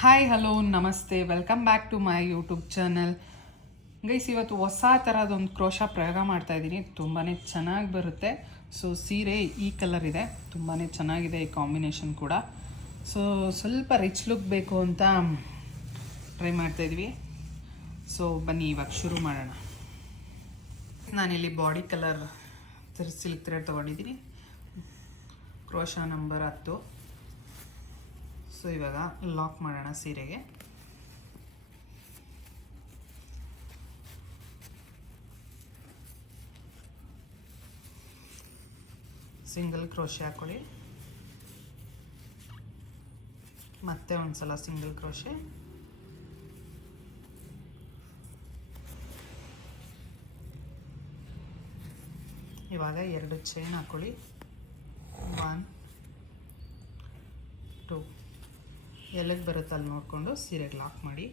Hi hello ನಮಸ್ತೆ welcome back to my YouTube channel. Guys, ಇವತ್ತು ಹೊಸ ಥರದೊಂದು ಕ್ರೋಶ ಪ್ರಯೋಗ ಮಾಡ್ತಾಯಿದ್ದೀನಿ. ತುಂಬಾ ಚೆನ್ನಾಗಿ ಬರುತ್ತೆ. ಸೊ ಸೀರೆ ಈ ಕಲರ್ ಇದೆ, ತುಂಬಾ ಚೆನ್ನಾಗಿದೆ ಈ ಕಾಂಬಿನೇಷನ್ ಕೂಡ. ಸೊ ಸ್ವಲ್ಪ ರಿಚ್ ಲುಕ್ ಬೇಕು ಅಂತ ಟ್ರೈ ಮಾಡ್ತಾಯಿದ್ವಿ. ಸೊ ಬನ್ನಿ ಇವಾಗ ಶುರು ಮಾಡೋಣ. ನಾನಿಲ್ಲಿ ಬಾಡಿ ಕಲರ್ ಸಿಲ್ಕ್ ಥ್ರೆಡ್ ತೊಗೊಂಡಿದ್ದೀನಿ, ಕ್ರೋಶ ನಂಬರ್ 10. ಸೊ ಇವಾಗ ಲಾಕ್ ಮಾಡೋಣ ಸೀರೆಗೆ. ಸಿಂಗಲ್ ಕ್ರೋಶೆ ಹಾಕೊಳ್ಳಿ, ಮತ್ತೆ ಒಂದ್ಸಲ ಸಿಂಗಲ್ ಕ್ರೋಶೆ, ಇವಾಗ 2 ಚೈನ್ ಹಾಕೊಳ್ಳಿ. 1 2 ಎಲ್ಲಿಗೆ ಬರುತ್ತೆ ಅಲ್ಲಿ ನೋಡಿಕೊಂಡು ಸೀರೆಗೆ ಲಾಕ್ ಮಾಡಿ.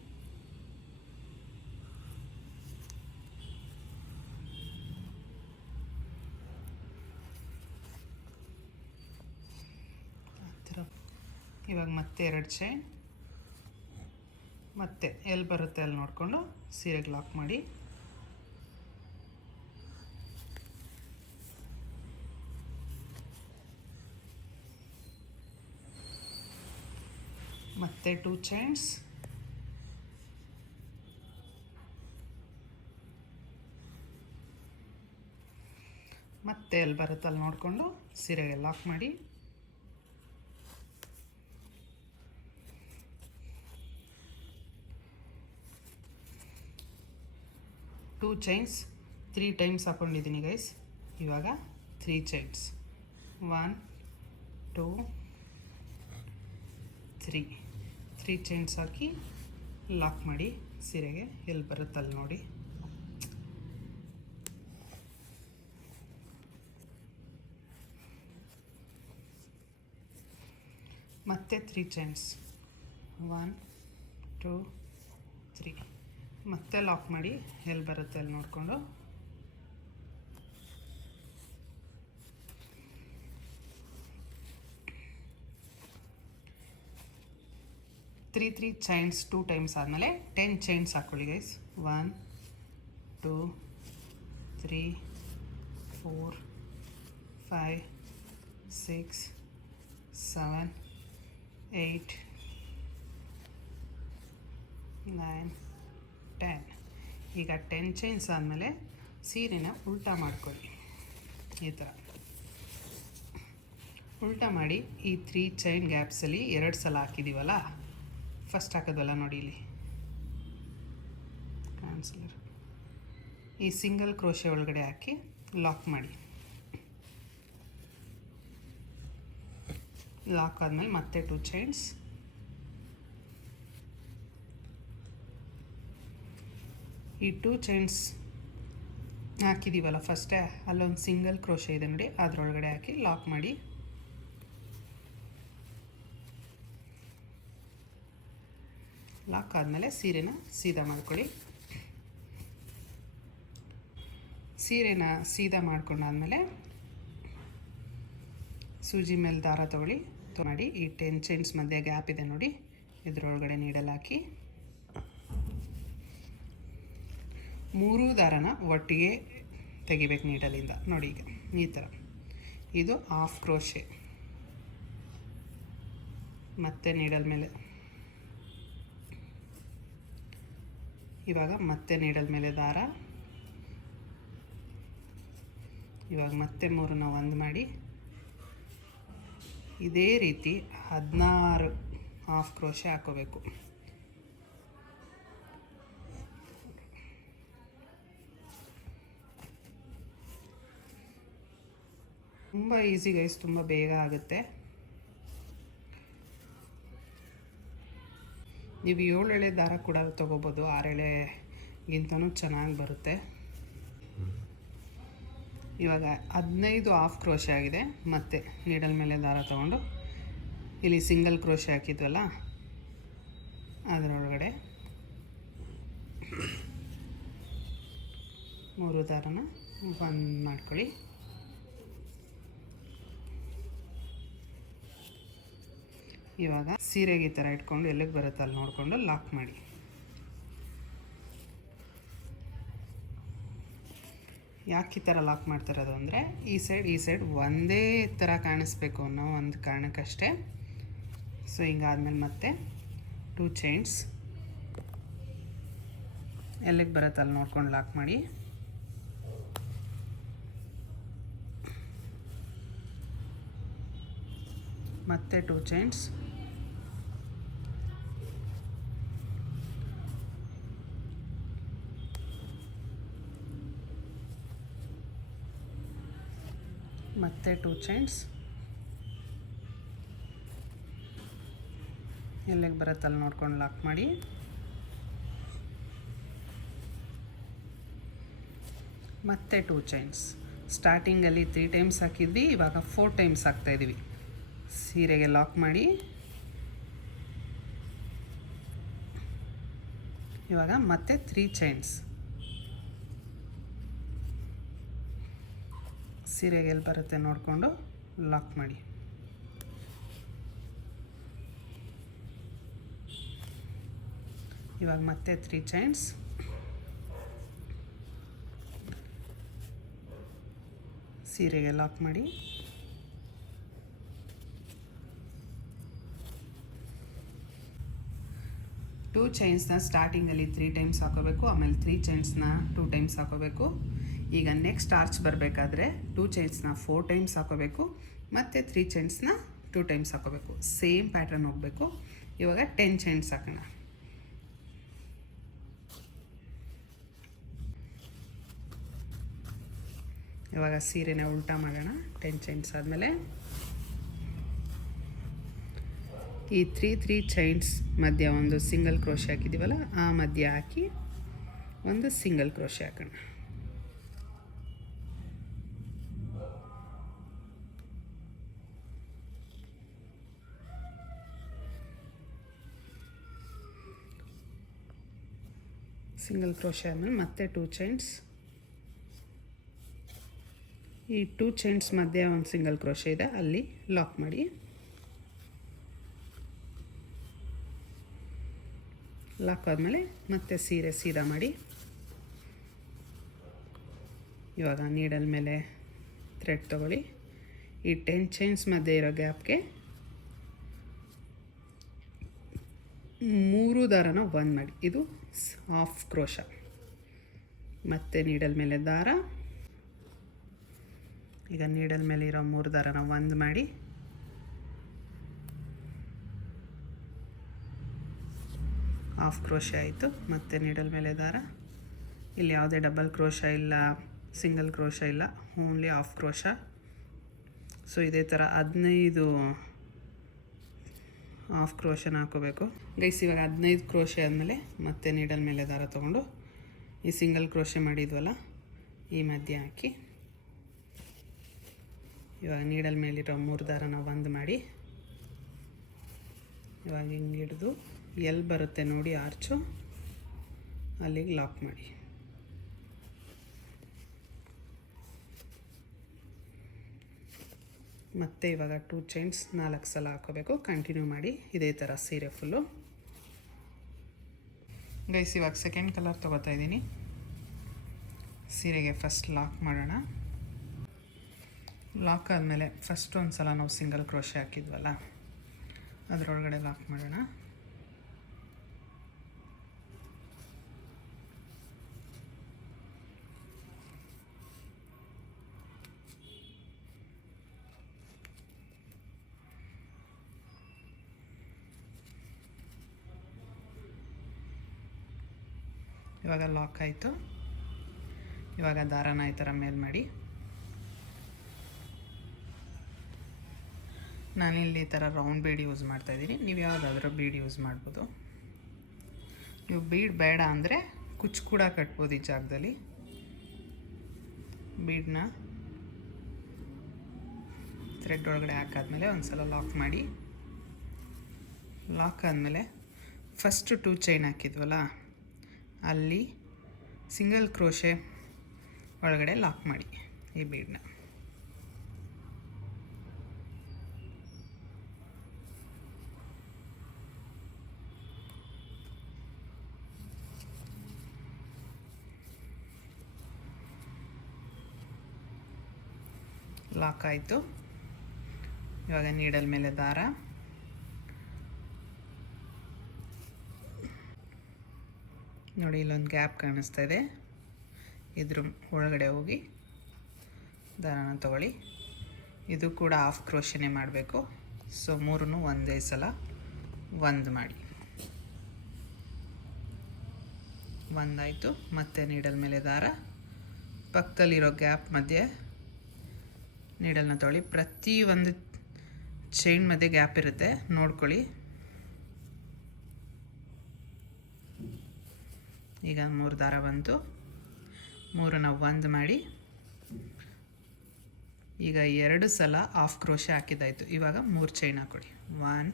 ಇವಾಗ ಮತ್ತೆ 2 ಚೈನ್, ಮತ್ತೆ ಎಲ್ಲಿ ಬರುತ್ತೆ ಅಲ್ಲಿ ನೋಡಿಕೊಂಡು ಸೀರೆಗೆ ಲಾಕ್ ಮಾಡಿ. ಮತ್ತೆ 2 ಚೈನ್ಸ್, ಮತ್ತೆ ಎಲ್ಲಿ ಬರುತ್ತೆ ಅಲ್ಲಿ ನೋಡಿಕೊಂಡು ಸೀರೆಗೆ ಲಾಕ್ ಮಾಡಿ. ಟೂ ಚೈನ್ಸ್ 3 ಟೈಮ್ಸ್ ಹಾಕೊಂಡಿದ್ದೀನಿ ಗೈಸ್. ಇವಾಗ 3 ಚೈನ್ಸ್, 1 2 3 ಚೈನ್ಸ್ ಹಾಕಿ ಲಾಕ್ ಮಾಡಿ ಸೀರೆಗೆ. ಎಲ್ಲಿ ಬರುತ್ತಲ್ಲಿ ನೋಡಿ. ಮತ್ತೆ 3 ಚೈನ್ಸ್, 1 2 3 ಮತ್ತೆ ಲಾಕ್ ಮಾಡಿ. ಎಲ್ಲಿ ಬರುತ್ತೆ ಅಲ್ಲಿ ನೋಡಿಕೊಂಡು ತ್ರೀ ಚೈನ್ಸ್ 2 ಟೈಮ್ಸ್ ಆದಮೇಲೆ 10 ಚೈನ್ಸ್ ಹಾಕ್ಕೊಳ್ಳಿ ಗೈಸ್. 1 2 3 4 5 6 7 8 9 10. ಈಗ 10 ಚೈನ್ಸ್ ಆದಮೇಲೆ ಸೀರೆನ ಉಲ್ಟಾ ಮಾಡ್ಕೊಳ್ಳಿ. ಈ ಥರ ಉಲ್ಟಾ ಮಾಡಿ ಈ 3 ಚೈನ್ ಗ್ಯಾಪ್ಸಲ್ಲಿ 2 ಸಲ ಹಾಕಿದ್ದೀವಲ್ಲ, ಫಸ್ಟ್ ಹಾಕೋದ್ವಲ್ಲ ನೋಡಿ ಇಲ್ಲಿ ಕ್ಯಾನ್ಸಲರ್, ಈ ಸಿಂಗಲ್ ಕ್ರೋಶೆ ಒಳಗಡೆ ಹಾಕಿ ಲಾಕ್ ಮಾಡಿ. ಲಾಕ್ ಆದಮೇಲೆ ಮತ್ತೆ 2 ಚೈನ್ಸ್, ಈ 2 ಚೈನ್ಸ್ ಹಾಕಿದ್ದೀವಲ್ಲ ಫಸ್ಟೇ, ಅಲ್ಲೊಂದು ಸಿಂಗಲ್ ಕ್ರೋಶೆ ಇದೆ ನೋಡಿ, ಅದರೊಳಗಡೆ ಹಾಕಿ ಲಾಕ್ ಮಾಡಿ. ಲಾಕ್ ಆದಮೇಲೆ ಸೀರೆನ ಸೀದಾ ಮಾಡ್ಕೊಳ್ಳಿ. ಸೀರೆನ ಸೀದಾ ಮಾಡ್ಕೊಂಡಾದ್ಮೇಲೆ ಸೂಜಿ ಮೇಲೆ ದಾರ ತಗೊಳ್ಳಿ. ಮಾಡಿ ಈ 10 ಚೈನ್ಸ್ ಮಧ್ಯೆ ಗ್ಯಾಪ್ ಇದೆ ನೋಡಿ, ಇದರೊಳಗಡೆ ನೀಡಲ್ ಹಾಕಿ 3 ದಾರನ ಒಟ್ಟಿಗೆ ತೆಗಿಬೇಕು ನೀಡಲಿಂದ ನೋಡಿ. ಈಗ ಈ ಥರ ಇದು ಹಾಫ್ ಕ್ರೋಶೆ. ಮತ್ತೆ ನೀಡಲ್ ಮೇಲೆ, ಇವಾಗ ಮತ್ತೆ ನೀಡಲ್ ಮೇಲೆ ದಾರ, ಇವಾಗ ಮತ್ತೆ 3ನ ಒಂದು ಮಾಡಿ ಇದೇ ರೀತಿ 16 ಹಾಫ್ ಕ್ರೋಶೆ ಹಾಕೋಬೇಕು. ತುಂಬ ಈಸಿ ಗೈಸ್, ತುಂಬ ಬೇಗ ಆಗುತ್ತೆ. ನೀವು 7 ಎಳೆ ದಾರ ಕೂಡ ತೊಗೋಬೋದು, 6 ಎಳೆಗಿಂತನೂ ಚೆನ್ನಾಗಿ ಬರುತ್ತೆ. ಇವಾಗ 15 ಹಾಫ್ ಕ್ರೋಶೆ ಆಗಿದೆ. ಮತ್ತೆ ನೀಡಲ್ ಮೇಲೆ ದಾರ ತೊಗೊಂಡು ಇಲ್ಲಿ ಸಿಂಗಲ್ ಕ್ರೋಶೆ ಹಾಕಿದ್ವಲ್ಲ ಅದರೊಳಗಡೆ 3 ದಾರನ ಬಂದ್ ಮಾಡ್ಕೊಳ್ಳಿ. ಇವಾಗ ಸೀರೆಗೆ ಈ ಥರ ಇಟ್ಕೊಂಡು ಎಲ್ಲಿಗೆ ಬರುತ್ತೆ ಅಲ್ಲಿ ನೋಡಿಕೊಂಡು ಲಾಕ್ ಮಾಡಿ. ಯಾಕೆ ಈ ಥರ ಲಾಕ್ ಮಾಡ್ತಿರೋದು ಅಂದರೆ ಈ ಸೈಡ್ ಒಂದೇ ಥರ ಕಾಣಿಸ್ಬೇಕು ಅನ್ನೋ ಒಂದು ಕಾರಣಕ್ಕಷ್ಟೇ. ಸೊ ಹಿಂಗಾದ್ಮೇಲೆ ಮತ್ತೆ 2 ಚೈನ್ಸ್ ಎಲ್ಲಿಗೆ ಬರುತ್ತೆ ಅಲ್ಲಿ ನೋಡ್ಕೊಂಡು ಲಾಕ್ ಮಾಡಿ. ಮತ್ತೆ 2 ಚೈನ್ಸ್, ಮತ್ತೆ 2 ಚೈನ್ಸ್ ಎಲ್ಲಿಗೆ ಬರುತ್ತೆ ಅಲ್ಲಿ ನೋಡ್ಕೊಂಡು ಲಾಕ್ ಮಾಡಿ. ಮತ್ತೆ 2 ಚೈನ್ಸ್. ಸ್ಟಾರ್ಟಿಂಗಲ್ಲಿ 3 ಟೈಮ್ಸ್ ಹಾಕಿದ್ವಿ, ಇವಾಗ 4 ಟೈಮ್ಸ್ ಹಾಕ್ತಾಯಿದ್ದೀವಿ. ಸೀರೆಗೆ ಲಾಕ್ ಮಾಡಿ. ಇವಾಗ ಮತ್ತೆ 3 ಚೈನ್ಸ್. ಸೀರೆಗೆ ಎಲ್ಲಿ ಬರುತ್ತೆ ನೋಡಿಕೊಂಡು ಲಾಕ್ ಮಾಡಿ. ಇವಾಗ ಮತ್ತೆ 3 ಚೈನ್ಸ್. ಸೀರೆಗೆ ಲಾಕ್ ಮಾಡಿ. ಟೂ ಚೈನ್ಸ್ನ ಸ್ಟಾರ್ಟಿಂಗಲ್ಲಿ 3 ಟೈಮ್ಸ್ ಹಾಕೋಬೇಕು, ಆಮೇಲೆ 3 ಚೈನ್ಸ್ನ 2 ಟೈಮ್ಸ್ ಹಾಕೋಬೇಕು. ಈಗ ನೆಕ್ಸ್ಟ್ ಆರ್ಚ್ ಬರಬೇಕಾದ್ರೆ 2 ಚೈನ್ಸ್ನ 4 ಟೈಮ್ಸ್ ಹಾಕೋಬೇಕು, ಮತ್ತು 3 ಚೈನ್ಸ್ನ 2 ಟೈಮ್ಸ್ ಹಾಕೋಬೇಕು. ಸೇಮ್ ಪ್ಯಾಟ್ರನ್ ಹೋಗಬೇಕು. ಇವಾಗ 10 ಚೈನ್ಸ್ ಹಾಕೋಣ. ಇವಾಗ ಸೀರೆನ ಉಲ್ಟಾ ಮಾಡೋಣ. 10 ಚೈನ್ಸ್ ಆದಮೇಲೆ ಈ 3 ಚೈನ್ಸ್ ಮಧ್ಯ ಒಂದು ಸಿಂಗಲ್ ಕ್ರೋಶೆ ಹಾಕಿದ್ದೀವಲ್ಲ, ಆ ಮಧ್ಯ ಹಾಕಿ ಒಂದು ಸಿಂಗಲ್ ಕ್ರೋಶೆ ಹಾಕೋಣ. ಸಿಂಗಲ್ ಕ್ರೋಶೆ ಆದಮೇಲೆ ಮತ್ತೆ 2 ಚೈನ್ಸ್. ಈ 2 ಚೈನ್ಸ್ ಮಧ್ಯೆ ಒಂದು ಸಿಂಗಲ್ ಕ್ರೋಶೆ ಇದೆ, ಅಲ್ಲಿ ಲಾಕ್ ಮಾಡಿ. ಲಾಕ್ ಆದಮೇಲೆ ಮತ್ತೆ ಸೀರೆ ಸೀದಾ ಮಾಡಿ. ಇವಾಗ ನೀಡಲ್ ಮೇಲೆ ಥ್ರೆಡ್ ತೊಗೊಳ್ಳಿ. ಈ 10 ಚೈನ್ಸ್ ಮಧ್ಯೆ ಇರೋ ಗ್ಯಾಪ್ಗೆ 3 ದಾರನ ಒಂದು ಮಾಡಿ. ಇದು ಹಾಫ್ ಕ್ರೋಶ. ಮತ್ತು ನೀಡಲ್ ಮೇಲೆ ದಾರ. ಈಗ ನೀಡಲ್ ಮೇಲೆ ಇರೋ 3 ದಾರನ ಒಂದು ಮಾಡಿ. ಹಾಫ್ ಕ್ರೋಶ ಆಯಿತು. ಮತ್ತು ನೀಡಲ್ ಮೇಲೆ ದಾರ. ಇಲ್ಲಿ ಯಾವುದೇ ಡಬಲ್ ಕ್ರೋಶ ಇಲ್ಲ, ಸಿಂಗಲ್ ಕ್ರೋಶ ಇಲ್ಲ, ಓನ್ಲಿ ಹಾಫ್ ಕ್ರೋಶ. ಸೊ ಇದೇ ಥರ 15 ಹಾಫ್ ಕ್ರೋಶನ ಹಾಕೋಬೇಕು ಗೈಸ್. ಇವಾಗ 15 ಕ್ರೋಶೆ ಆದಮೇಲೆ ಮತ್ತೆ ನೀಡಲ್ ಮೇಲೆ ದಾರ ತೊಗೊಂಡು ಈ ಸಿಂಗಲ್ ಕ್ರೋಶೆ ಮಾಡಿದ್ವಲ್ಲ ಈ ಮಧ್ಯೆ ಹಾಕಿ, ಇವಾಗ ನೀಡಲ್ ಮೇಲಿರೋ 3 ದಾರನ ಒಂದು ಮಾಡಿ. ಇವಾಗ ಹಿಂಗೆ ಹಿಡಿದು ಎಲ್ಲಿ ಬರುತ್ತೆ ನೋಡಿ ಆರ್ಚು, ಅಲ್ಲಿಗೆ ಲಾಕ್ ಮಾಡಿ. ಮತ್ತು ಇವಾಗ 2 ಚೈನ್ಸ್ 4 ಸಲ ಹಾಕೋಬೇಕು. ಕಂಟಿನ್ಯೂ ಮಾಡಿ ಇದೇ ಥರ ಸೀರೆ ಫುಲ್ಲು. ಗೈಸ್ ಇವಾಗ ಸೆಕೆಂಡ್ ಕಲರ್ ತೊಗೋತಾ ಇದ್ದೀನಿ. ಸೀರೆಗೆ ಫಸ್ಟ್ ಲಾಕ್ ಮಾಡೋಣ. ಲಾಕ್ ಆದಮೇಲೆ ಫಸ್ಟ್ ಒಂದು ಸಲ ನಾವು ಸಿಂಗಲ್ ಕ್ರೋಶೆ ಹಾಕಿದ್ವಲ್ಲ, ಅದರೊಳಗಡೆ ಲಾಕ್ ಮಾಡೋಣ. ಇವಾಗ ಲಾಕ್ ಆಯಿತು. ಇವಾಗ ದಾರನ ಈ ಥರ ಮೇಲೆ ಮಾಡಿ. ನಾನಿಲ್ಲಿ ಈ ಥರ ರೌಂಡ್ ಬೀಡ್ ಯೂಸ್ ಮಾಡ್ತಾಯಿದ್ದೀನಿ. ನೀವು ಯಾವುದಾದ್ರೂ ಬೀಡ್ ಯೂಸ್ ಮಾಡ್ಬೋದು. ನೀವು ಬೀಡ್ ಬೇಡ ಅಂದರೆ ಕುಚ್ಚು ಕೂಡ ಕಟ್ಬೋದು ಈ ಜಾಗದಲ್ಲಿ. ಬೀಡನ್ನ ಥ್ರೆಡ್ ಒಳಗಡೆ ಹಾಕಾದ್ಮೇಲೆ ಒಂದು ಸಲ ಲಾಕ್ ಮಾಡಿ. ಲಾಕ್ ಆದಮೇಲೆ ಫಸ್ಟ್ 2 ಚೈನ್ ಹಾಕಿದ್ವಲ್ಲ, ಅಲ್ಲಿ ಸಿಂಗಲ್ ಕ್ರೋಶೆ ಒಳಗಡೆ ಲಾಕ್ ಮಾಡಿ ಈ ಬೀಡನ್ನ. ಲಾಕ್ ಆಯಿತು. ಇವಾಗ ನೀಡಲ್ ಮೇಲೆ ದಾರ, ನೋಡಿ ಇಲ್ಲೊಂದು ಗ್ಯಾಪ್ ಕಾಣಿಸ್ತಾ ಇದೆ, ಇದ್ರ ಒಳಗಡೆ ಹೋಗಿ ದಾರನ ತಗೊಳ್ಳಿ. ಇದು ಕೂಡ ಹಾಫ್ ಕ್ರೋಶನೇ ಮಾಡಬೇಕು. ಸೊ ಮೂರನ್ನು ಒಂದೇ ಸಲ ಒಂದು ಮಾಡಿ. ಒಂದಾಯಿತು. ಮತ್ತೆ ನೀಡಲ್ ಮೇಲೆ ದಾರ, ಪಕ್ಕದಲ್ಲಿರೋ ಗ್ಯಾಪ್ ಮಧ್ಯೆ ನೀಡಲ್ನ ತೊಗೊಳ್ಳಿ. ಪ್ರತಿ ಒಂದು ಚೈನ್ ಮಧ್ಯೆ ಗ್ಯಾಪ್ ಇರುತ್ತೆ, ನೋಡ್ಕೊಳ್ಳಿ. ಈಗ 3 ದಾರ ಬಂತು, 3ನ ಒಂದು ಮಾಡಿ. ಈಗ 2 ಸಲ ಹಾಫ್ ಕ್ರೋಶೆ ಹಾಕಿದ್ದಾಯಿತು. ಇವಾಗ 3 ಚೈನ್ ಹಾಕ್ಕೊಳ್ಳಿ. 1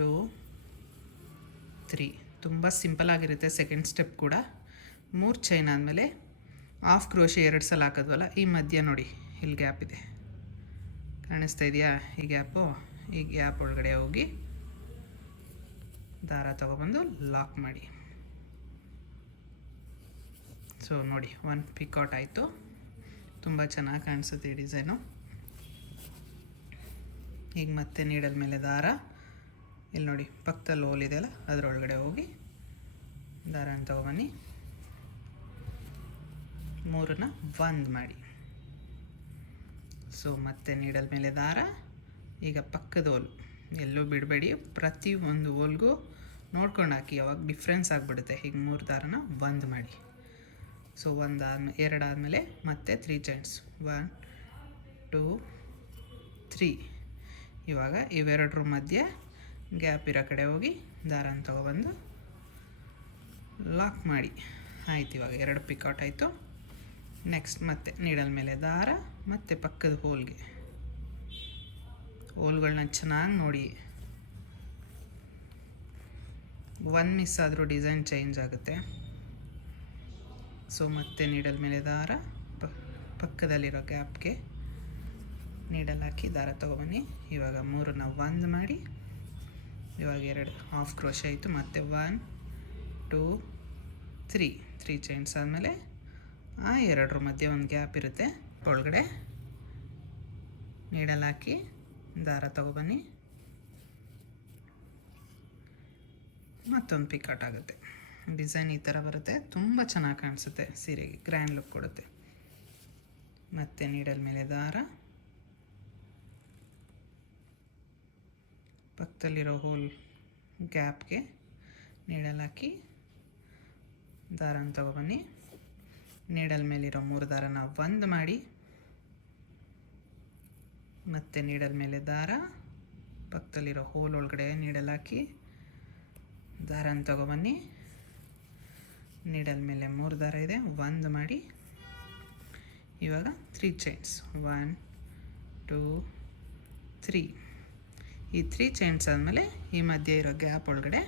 2 3. ತುಂಬ ಸಿಂಪಲ್ ಆಗಿರುತ್ತೆ ಸೆಕೆಂಡ್ ಸ್ಟೆಪ್ ಕೂಡ. 3 ಚೈನ್ ಆದಮೇಲೆ ಹಾಫ್ ಕ್ರೋಶೆ 2 ಸಲ ಹಾಕಿದ್ವಲ್ಲ, ಈ ಮಧ್ಯ ನೋಡಿ ಇಲ್ಲಿ ಗ್ಯಾಪ್ ಇದೆ, ಕಾಣಿಸ್ತಾ ಇದೆಯಾ ಈ ಗ್ಯಾಪು? ಈ ಗ್ಯಾಪ್ ಒಳಗಡೆ ಹೋಗಿ ದಾರ ತಗೊಬಂದು ಲಾಕ್ ಮಾಡಿ. ಸೊ ನೋಡಿ, ಒಂದು ಪಿಕೌಟ್ ಆಯಿತು. ತುಂಬ ಚೆನ್ನಾಗಿ ಕಾಣಿಸುತ್ತೆ ಈ ಡಿಸೈನು. ಈಗ ಮತ್ತೆ ನೀಡಲ್ ಮೇಲೆ ದಾರ, ಇಲ್ಲಿ ನೋಡಿ ಪಕ್ಕದಲ್ಲಿ ಹೋಲ್ ಇದೆಯಲ್ಲ ಅದರೊಳಗಡೆ ಹೋಗಿ ದಾರನ ತಗೊಬನ್ನಿ. 3ನ ಒಂದು ಮಾಡಿ. ಸೊ ಮತ್ತೆ ನೀಡಲ್ ಮೇಲೆ ದಾರ, ಈಗ ಪಕ್ಕದ ಹೋಲ್ ಎಲ್ಲೂ ಬಿಡಬೇಡಿ, ಪ್ರತಿ ಒಂದು ಹೋಲ್ಗೂ ನೋಡ್ಕೊಂಡು ಹಾಕಿ, ಅವಾಗ ಡಿಫ್ರೆನ್ಸ್ ಆಗಿಬಿಡುತ್ತೆ. ಈಗ 3 ದಾರನ ಒಂದು ಮಾಡಿ. ಸೊ 2 ಆದಮೇಲೆ ಮತ್ತೆ 3 ಚೈನ್ಸ್, 1 2 3. ಇವಾಗ ಇವೆರಡರ ಮಧ್ಯೆ ಗ್ಯಾಪ್ ಇರೋ ಕಡೆ ಹೋಗಿ ದಾರನ ತಗೊಬಂದು ಲಾಕ್ ಮಾಡಿ. ಆಯ್ತು, ಇವಾಗ 2 ಪಿಕೌಟ್ ಆಯಿತು. ನೆಕ್ಸ್ಟ್ ಮತ್ತೆ ನೀಡಲ್ ಮೇಲೆ ದಾರ, ಮತ್ತು ಪಕ್ಕದ ಹೋಲ್ಗಳನ್ನ ಚೆನ್ನಾಗಿ ನೋಡಿ. ಒಂದು ಮಿಸ್ ಆದರೂ ಡಿಸೈನ್ ಚೇಂಜ್ ಆಗುತ್ತೆ. ಸೊ ಮತ್ತೆ ನೀಡಲ್ ಮೇಲೆ ದಾರ, ಪಕ್ಕದಲ್ಲಿರೋ ಗ್ಯಾಪ್ಗೆ ನೀಡಲ್ ಹಾಕಿ ದಾರ ತಗೊಬನ್ನಿ. ಇವಾಗ 3ನ ಒಂದು ಮಾಡಿ. ಇವಾಗ 2 ಹಾಫ್ ಕ್ರೋಶೆ ಆಯಿತು. ಮತ್ತೆ 1 2 3 ಚೈನ್ಸ್ ಆದಮೇಲೆ ಆ 2ರ ಮಧ್ಯೆ ಒಂದು ಗ್ಯಾಪ್ ಇರುತ್ತೆ, ಒಳಗಡೆ ನೀಡಲ್ ಹಾಕಿ ದಾರ ತಗೊಬನ್ನಿ. ಮತ್ತೊಂದು ಪಿಕೌಟ್ ಆಗುತ್ತೆ. ಡಿಸೈನ್ ಈ ಥರ ಬರುತ್ತೆ, ತುಂಬ ಚೆನ್ನಾಗಿ ಕಾಣಿಸುತ್ತೆ, ಸೀರೆಗೆ ಗ್ರ್ಯಾಂಡ್ ಲುಕ್ ಕೊಡುತ್ತೆ. ಮತ್ತು ನೀಡಲ್ ಮೇಲೆ ದಾರ, ಪಕ್ಕದಲ್ಲಿರೋ ಹೋಲ್ ಗ್ಯಾಪ್ಗೆ ನೀಡಲ್ ಹಾಕಿ ದಾರನ ತಗೊಬನ್ನಿ. ನೀಡಲ್ ಮೇಲಿರೋ 3 ದಾರನ ಒಂದು ಮಾಡಿ. ಮತ್ತು ನೀಡಲ್ ಮೇಲೆ ದಾರ, ಪಕ್ಕದಲ್ಲಿರೋ ಹೋಲ್ ಒಳಗಡೆ ನೀಡಲ್ ಹಾಕಿ ದಾರನ ತಗೊಬನ್ನಿ. ನೀಡಲ್ ಮೇಲೆ 3 ದಾರ ಇದೆ, ಒಂದು ಮಾಡಿ. ಇವಾಗ 3 ಚೈನ್ಸ್, 1 2 3. ಈ 3 ಚೈನ್ಸ್ ಆದಮೇಲೆ ಈ ಮಧ್ಯೆ ಇರೋ ಗ್ಯಾಪ್ ಒಳಗಡೆ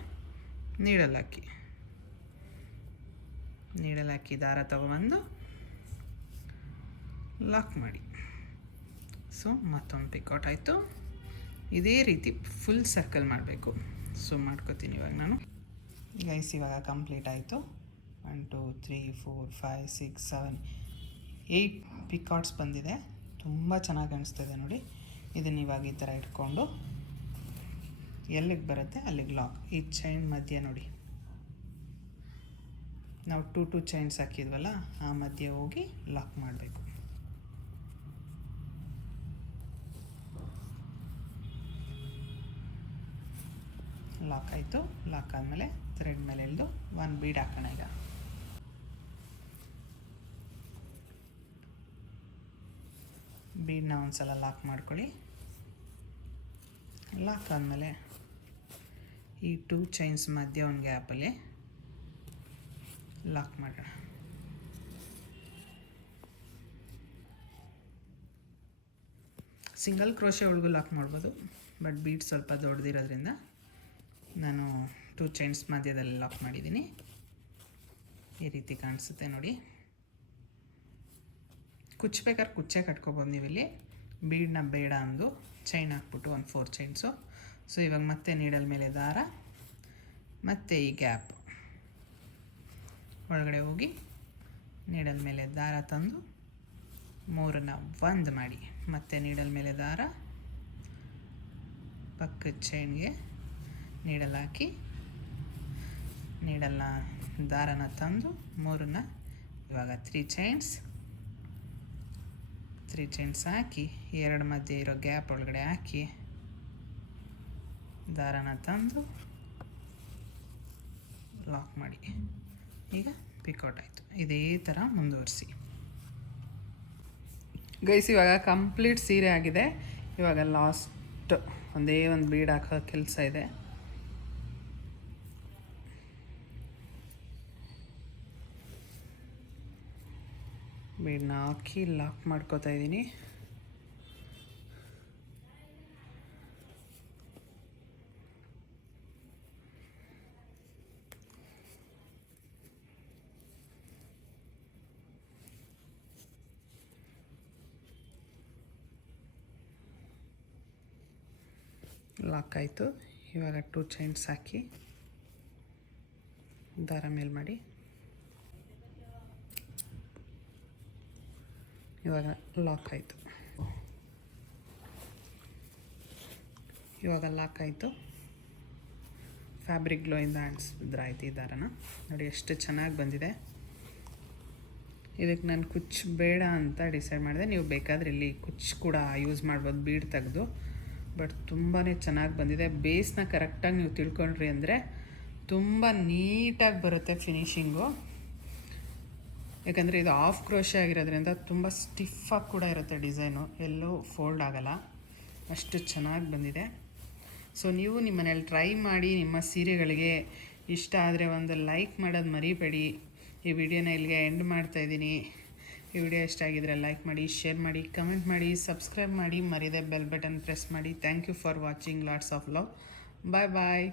ನೀಡಲ್ ಹಾಕಿ ದಾರ ತಗೊಬಂದು ಲಾಕ್ ಮಾಡಿ. ಸೊ ಮತ್ತೊಂದು ಪಿಕೌಟ್ ಆಯಿತು. ಇದೇ ರೀತಿ ಫುಲ್ ಸರ್ಕಲ್ ಮಾಡಬೇಕು. ಸೊ ಮಾಡ್ಕೋತೀನಿ ಇವಾಗ ನಾನು. ಗೈಸ್ ಇವಾಗ ಕಂಪ್ಲೀಟ್ ಆಯಿತು. 1 2 3 4 5 6 7 8 ಪಿಕೌಟ್ಸ್ ಬಂದಿದೆ. ತುಂಬ ಚೆನ್ನಾಗಿ ಕಾಣಿಸ್ತಿದೆ ನೋಡಿ. ಇದನ್ನು ಇವಾಗ ಈ ಥರ ಇಟ್ಕೊಂಡು ಎಲ್ಲಿಗೆ ಬರುತ್ತೆ ಅಲ್ಲಿಗೆ ಲಾಕ್. ಈ ಚೈನ್ ಮಧ್ಯೆ ನೋಡಿ, ನಾವು 2 ಚೈನ್ಸ್ ಹಾಕಿದ್ವಲ್ಲ, ಆ ಮಧ್ಯೆ ಹೋಗಿ ಲಾಕ್ ಮಾಡಬೇಕು. ಲಾಕ್ ಆಯಿತು. ಲಾಕ್ ಆದಮೇಲೆ ಥ್ರೆಡ್ ಮೇಲೆ ಎಳೆದು 1 ಬೀಡ್ ಹಾಕೋಣ. ಈಗ ಬೀಡನ್ನ ಒಂದು ಸಲ ಲಾಕ್ ಮಾಡ್ಕೊಳ್ಳಿ. ಲಾಕ್ ಆದಮೇಲೆ ಈ 2 ಚೈನ್ಸ್ ಮಧ್ಯೆ ಒಂದು ಗ್ಯಾಪಲ್ಲಿ ಲಾಕ್ ಮಾಡೋಣ. ಸಿಂಗಲ್ ಕ್ರೋಶೆ ಒಳಗೂ ಲಾಕ್ ಮಾಡ್ಬೋದು, ಬಟ್ ಬೀಡ್ ಸ್ವಲ್ಪ ದೊಡ್ಡದಿರೋದ್ರಿಂದ ನಾನು 2 ಚೈನ್ಸ್ ಮಧ್ಯದಲ್ಲಿ ಲಾಕ್ ಮಾಡಿದ್ದೀನಿ. ಈ ರೀತಿ ಕಾಣಿಸುತ್ತೆ ನೋಡಿ. ಕುಚ್ಚಬೇಕಾದ್ರೆ ಕುಚ್ಚೆ ಕಟ್ಕೊಬೋದು ನೀವು. ಇಲ್ಲಿ ಬೀಡನ್ನ ಬೇಡ ಅಂದು ಚೈನ್ ಹಾಕ್ಬಿಟ್ಟು ಒಂದು 4 ಚೈನ್ಸು. ಸೊ ಇವಾಗ ಮತ್ತೆ ನೀಡಲ್ ಮೇಲೆ ದಾರ, ಮತ್ತು ಈ ಗ್ಯಾಪ್ ಒಳಗಡೆ ಹೋಗಿ ನೀಡಲ್ ಮೇಲೆ ದಾರ ತಂದು ಮೂರನ್ನು ಒಂದು ಮಾಡಿ, ಮತ್ತೆ ನೀಡಲ್ ಮೇಲೆ ದಾರ, ಪಕ್ಕದ ಚೈನ್ಗೆ ನೀಡಲ್ ಹಾಕಿ, ನೀಡಲ್ನ ದಾರನ ತಂದು ಮೂರನ್ನು ಇವಾಗ 3 ಚೈನ್ಸ್ ಹಾಕಿ, ಎರಡು ಮಧ್ಯೆ ಇರೋ ಗ್ಯಾಪ್ ಒಳಗಡೆ ಹಾಕಿ ದಾರನ ತಂದು ಲಾಕ್ ಮಾಡಿ. ಈಗ ಪಿಕೌಟ್ ಆಯಿತು. ಇದೇ ಥರ ಮುಂದುವರಿಸಿ ಗೈಸ್. ಇವಾಗ ಕಂಪ್ಲೀಟ್ ಸೀರೆ ಆಗಿದೆ. ಇವಾಗ ಲಾಸ್ಟ್ ಒಂದೇ ಒಂದು ಬೀಡ್ ಹಾಕೋ ಕೆಲಸ ಇದೆ. ಬೀಡನ್ನ ಹಾಕಿ ಲಾಕ್ ಮಾಡ್ಕೋತಾ ಇದ್ದೀನಿ. ಲಾಕ್ ಆಯಿತು. ಇವಾಗ 2 ಚೈನ್ಸ್ ಹಾಕಿ ದಾರ ಮೇಲೆ ಮಾಡಿ, ಇವಾಗ ಲಾಕ್ ಆಯಿತು. ಫ್ಯಾಬ್ರಿಕ್ ಗ್ಲೋಯಿಂದ ಅಂಟಿಸಿದ್ರಾಯ್ತು ಈ ದಾರನ. ನೋಡಿ ಎಷ್ಟು ಚೆನ್ನಾಗಿ ಬಂದಿದೆ. ಇದಕ್ಕೆ ನಾನು ಕುಚ್ಚು ಬೇಡ ಅಂತ ಡಿಸೈಡ್ ಮಾಡಿದೆ. ನೀವು ಬೇಕಾದರೆ ಇಲ್ಲಿ ಕುಚ್ಚು ಕೂಡ ಯೂಸ್ ಮಾಡ್ಬೋದು, ಬೀಡ್ ತೆಗೆದು. ಬಟ್ ತುಂಬಾ ಚೆನ್ನಾಗಿ ಬಂದಿದೆ. ಬೇಸ್ನ ಕರೆಕ್ಟಾಗಿ ನೀವು ತಿಳ್ಕೊಂಡ್ರಿ ಅಂದರೆ ತುಂಬ ನೀಟಾಗಿ ಬರುತ್ತೆ ಫಿನಿಶಿಂಗು. ಯಾಕಂದರೆ ಇದು ಆಫ್ ಕ್ರೋಶೆ ಆಗಿರೋದ್ರಿಂದ ತುಂಬ ಸ್ಟಿಫಾಗಿ ಕೂಡ ಇರುತ್ತೆ ಡಿಸೈನು, ಎಲ್ಲೂ ಫೋಲ್ಡ್ ಆಗೋಲ್ಲ, ಅಷ್ಟು ಚೆನ್ನಾಗಿ ಬಂದಿದೆ. ಸೊ ನೀವು ನಿಮ್ಮ ಮನೇಲಿ ಟ್ರೈ ಮಾಡಿ. ನಿಮ್ಮ ಸೀರೆಗಳಿಗೆ ಇಷ್ಟ ಆದರೆ ಒಂದು ಲೈಕ್ ಮಾಡೋದು ಮರಿಬೇಡಿ. ಈ ವಿಡಿಯೋನ ಇಲ್ಲಿಗೆ ಎಂಡ್ ಮಾಡ್ತಾಯಿದ್ದೀನಿ. ಈ ವಿಡಿಯೋ ಇಷ್ಟ ಆಗಿದ್ರೆ ಲೈಕ್ ಮಾಡಿ, ಶೇರ್ ಮಾಡಿ, ಕಮೆಂಟ್ ಮಾಡಿ, ಸಬ್ಸ್ಕ್ರೈಬ್ ಮಾಡಿ, ಮರಿದೆ ಬೆಲ್ ಬಟನ್ ಪ್ರೆಸ್ ಮಾಡಿ. Thank you for watching. Lots of love. Bye bye.